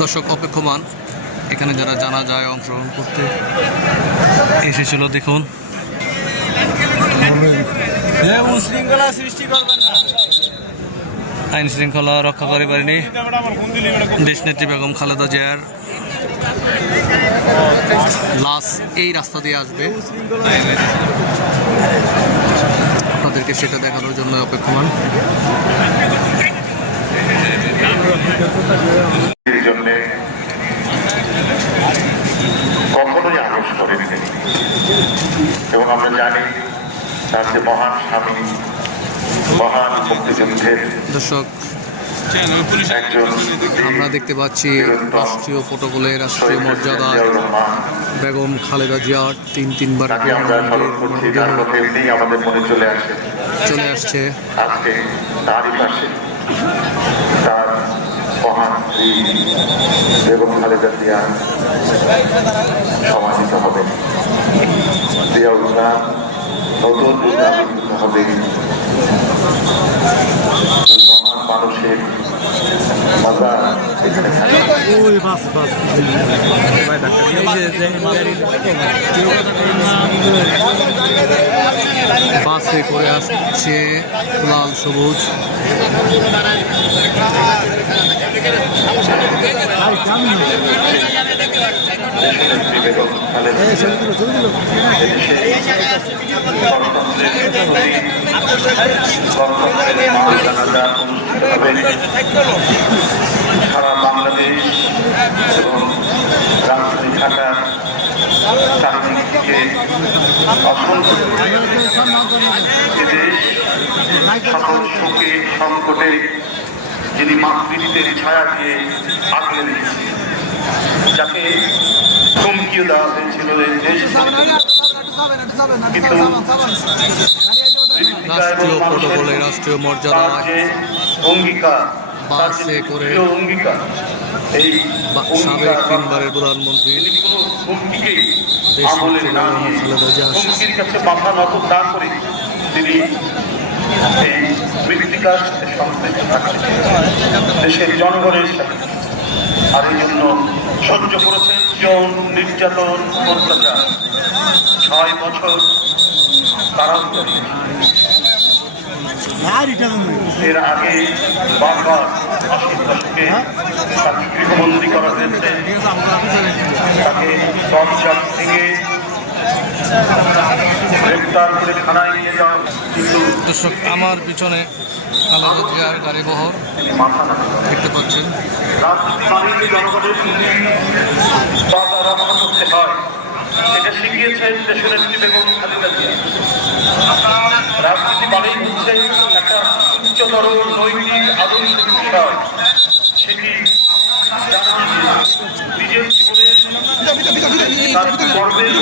দর্শক অপেক্ষমান এখানে যারা জানা যায় অংশগ্রহণ করতে এসেছিল দেখুন। আইন শৃঙ্খলা রক্ষাকারী বাহিনী দেশনেত্রী বেগম খালেদা জিয়ার লাশ এই রাস্তা দিয়ে আসবে, আপনাদেরকে সেটা দেখানোর জন্য অপেক্ষমান। কখনোই আলোচ করেনি এবং আমরা জানি তার যে মহান স্বামী, মহান মুক্তিযুদ্ধের দর্শক আমরা দেখতে পাচ্ছি রাষ্ট্রীয় প্রটোকলে রাষ্ট্রীয় মর্যাদা বেগম খালেদা জিয়ার তিনবার আমাদের মনে চলে আসছে। আজকে তারই পাশে তার মহান শ্রী বেগম খালেদা জিয়া সমাহিত হবে। জিয়াউল্লাহ নতুন যুগে আবির্ভূত হবে। মহান মানুষের মজা এখানে বাসে করে আসছে লাল সবুজ। সারা বাংলাদেশ এবং রাজধানী ঢাকার চারিদিক থেকে অসংখ্য সকল শোকে সংকটে যিনি মাতৃত্বের ছায়া দিয়ে আগলে দিয়েছে, যাকে হুমকিও দেওয়া হয়েছিল কিন্তু রাষ্ট্রীয় প্রটোকলে রাষ্ট্রীয় মর্যাদা অঙ্গীকার বাসে করে অঙ্গীকার এই সাবেক তিনবারের প্রধানমন্ত্রী দেশনেত্রী বেগম খালেদা জিয়া হুমকির কাছে মাথা নত না করে তিনি এই মৃত্তিকার সাথে সংশ্লিষ্ট থাকছেন দেশের জনগণের সাথে। আর এই জন্য সহ্য করেছেন যৌন নির্যাতন, অত্যাচার, 6 বছর কারান্তরে। এর আগে বারবার 80 দশকে তাকে গৃহবন্দী করা হয়েছে, তাকে দরজা ভেঙে গ্রেপ্তার করে থানায় নিয়ে যাওয়া। কিন্তু দর্শক আমার পিছনে খালেদা জিয়ার গাড়ি বহর দেখতে পাচ্ছেন। রাজনীতি মানেই জনগণের রক্ষা করতে হয়, এটা শিখিয়েছেন দেশনেত্রী বেগম খালেদা জিয়া। রাজনীতি মানেই হচ্ছে একটা উচ্চতর নৈতিক আদর্শের বিষয়, সেটি নিজের জীবনের গর্বের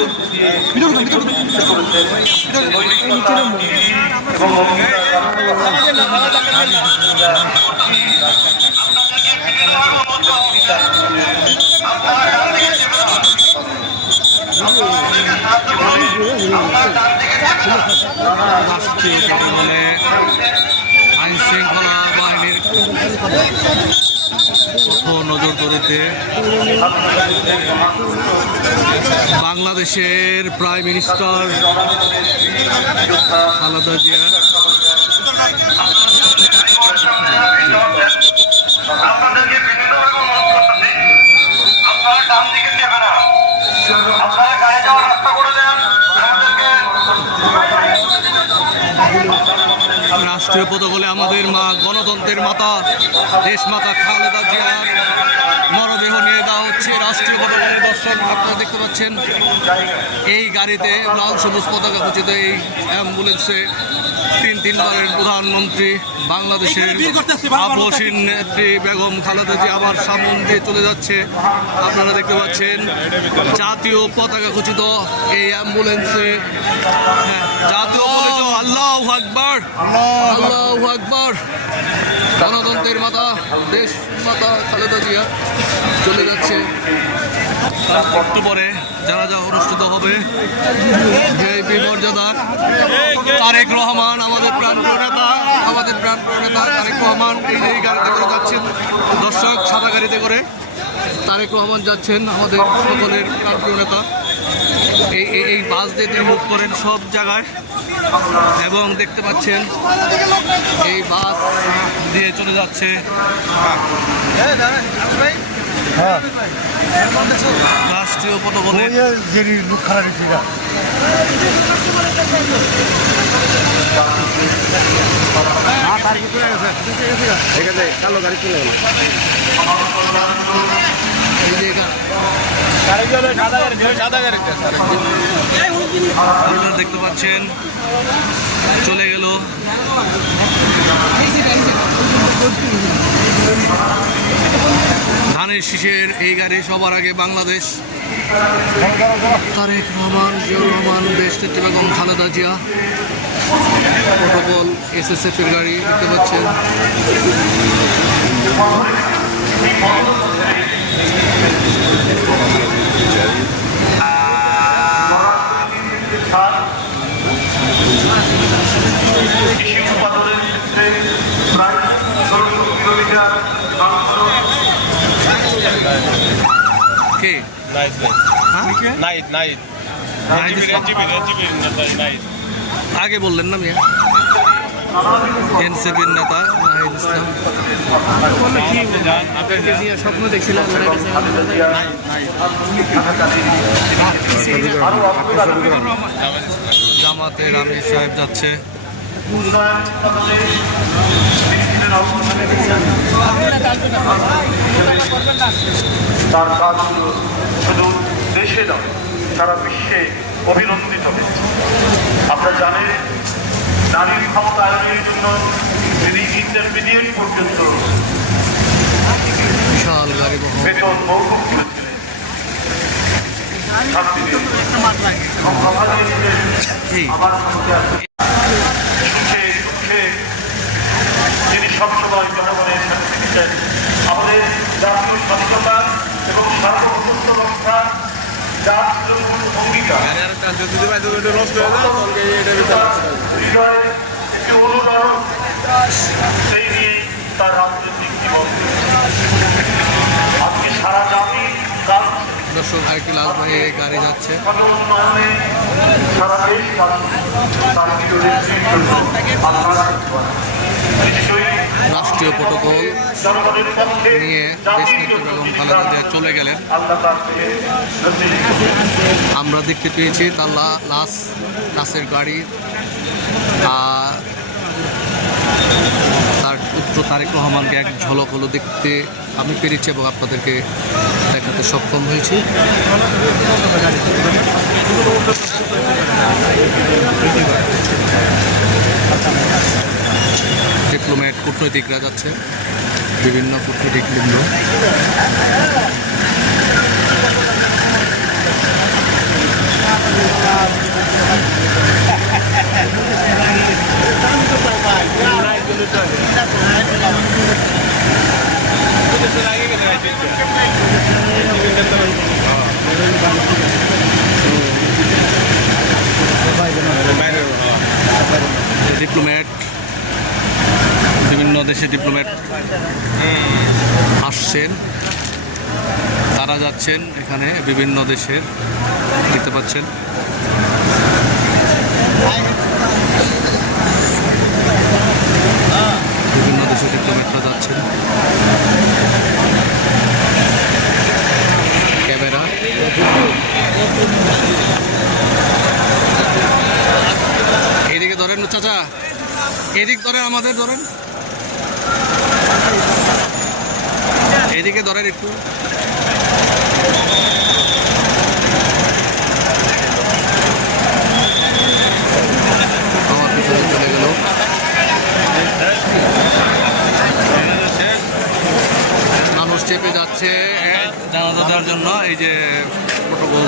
আইন শৃঙ্খলা বাহিনীর নজরদারিতে বাংলাদেশের প্রাইম মিনিস্টার খালেদা জিয়া রাষ্ট্রীয় প্রটোকলে আমাদের মা গণতন্ত্রের মাতা দেশ মাতা খালেদা জিয়ার মরদেহ নিয়ে দেওয়া হচ্ছে রাষ্ট্রীয় প্রটোকলে। দর্শক আপনারা দেখতে পাচ্ছেন এই গাড়িতে লাল সবুজ পতাকা খচিত এই অ্যাম্বুলেন্সে তিনবারের প্রধানমন্ত্রী বাংলাদেশের আপসীন নেত্রী বেগম খালেদা জিয়া আবার সামন দিয়ে চলে যাচ্ছে। আপনারা দেখতে পাচ্ছেন জাতীয় পতাকা খচিত এই অ্যাম্বুলেন্সে জাতীয় আল্লাহু আকবার, আল্লাহু আকবার। গণতন্ত্রের মাতা দেশ মাতা খালেদা জিয়া চলে যাচ্ছে অক্টোবরে জানাজা অনুষ্ঠিত হবে। ভিআইপি মর্যাদার তারেক রহমান, আমাদের প্রাণপ্রিয় নেতা, তারেক রহমান এই গাড়িতে করে যাচ্ছেন। দর্শক, সাদা গাড়িতে করে তারেক রহমান যাচ্ছেন, আমাদের সকলের প্রাণপ্রিয় নেতা। এই বাস দিয়ে তিনি মুভ করেন সব জায়গায়, এবং দেখতে পাচ্ছেন এই বাস দিয়ে চলে যাচ্ছে রাষ্ট্রীয় পতাকা। কালো গাড়ি চলে গেল। আপনারা দেখতে পাচ্ছেন চলে গেল। ধানের শীষের এই গাড়ি সবার আগে বাংলাদেশ তারেক রহমান, জিয়াউর রহমান, দেশ নেত্রী বেগম খালেদা জিয়া, প্রটোকল SSF এর গাড়ি দেখতে পাচ্ছেন। কৃষি উৎপাদনের ক্ষেত্রে প্রায় 1600 কিলোমিটার কে আগে বললেন না মিয়া? এনসিপির নেতা নাহিদ ইসলাম। স্বপ্ন দেখছিলাম জামাতের আমির সাহেব যাচ্ছে। তার কাজগুলো শুধু দেশে নয়, সারা বিশ্বে অভিনন্দিত হয়েছে। আপনারা জানেন, নারীর ক্ষমতায়নের জন্য তিনি ইন্টারমিডিয়েট পর্যন্ত বিশাল গাড়ি বহর। বেতন মৌকুব করেছিলেন। ছাত্রীদের এবং আমাদের আমার সঙ্গে সুখে দুঃখে তিনি সবসময় জনগণের সাথে থেকেছেন। আমাদের জাতীয় স্বাধীনতা এবং সার্বভৌমত্ব রক্ষা যার মূল অঙ্গীকার, হৃদয়ে একটি অনুকরণ, সেই নিয়ে তার রাজনৈতিক জীবন। আজকে সারা জাতি কাজ দর্শক, আরেকটি লাল ভাই এই গাড়ি যাচ্ছে। উন্নয়নে সারা দেশ কাজ তার নিশ্চয়ই রাষ্ট্রীয় প্রটোকল জনগণের পক্ষে নিয়ে দেশ নেত্রী বেগম খালেদা জিয়া চলে গেলেন। আল্লাহ তার থেকে আমরা দেখতে পেয়েছি তার লাশের গাড়ি, তার পুত্র তারেক রহমানকে এক ঝলক হলো দেখতে আমি পেরেছি এবং আপনাদেরকে দেখাতে সক্ষম হয়েছি। ডিপ্লোম্যাট, কূটনৈতিকরা যাচ্ছে, বিভিন্ন কূটনৈতিক বৃন্দ। ডিপ্লোম্যাট, বিভিন্ন দেশে ডিপ্লোম্যাট আসছেন, তারা যাচ্ছেন এখানে বিভিন্ন দেশের, দেখতে পাচ্ছেন। বিভিন্ন দেশে ডিপ্লোম্যাটরা যাচ্ছেন। ক্যামেরা এইদিকে ধরেন চাচা, এদিক ধরেন, আমাদের ধরেন, এদিকে ধরেন একটু। আমার পিছনে চলে গেল। মানুষ চেপে যাচ্ছে জানাজা দেওয়ার জন্য। এই যে প্রটোকল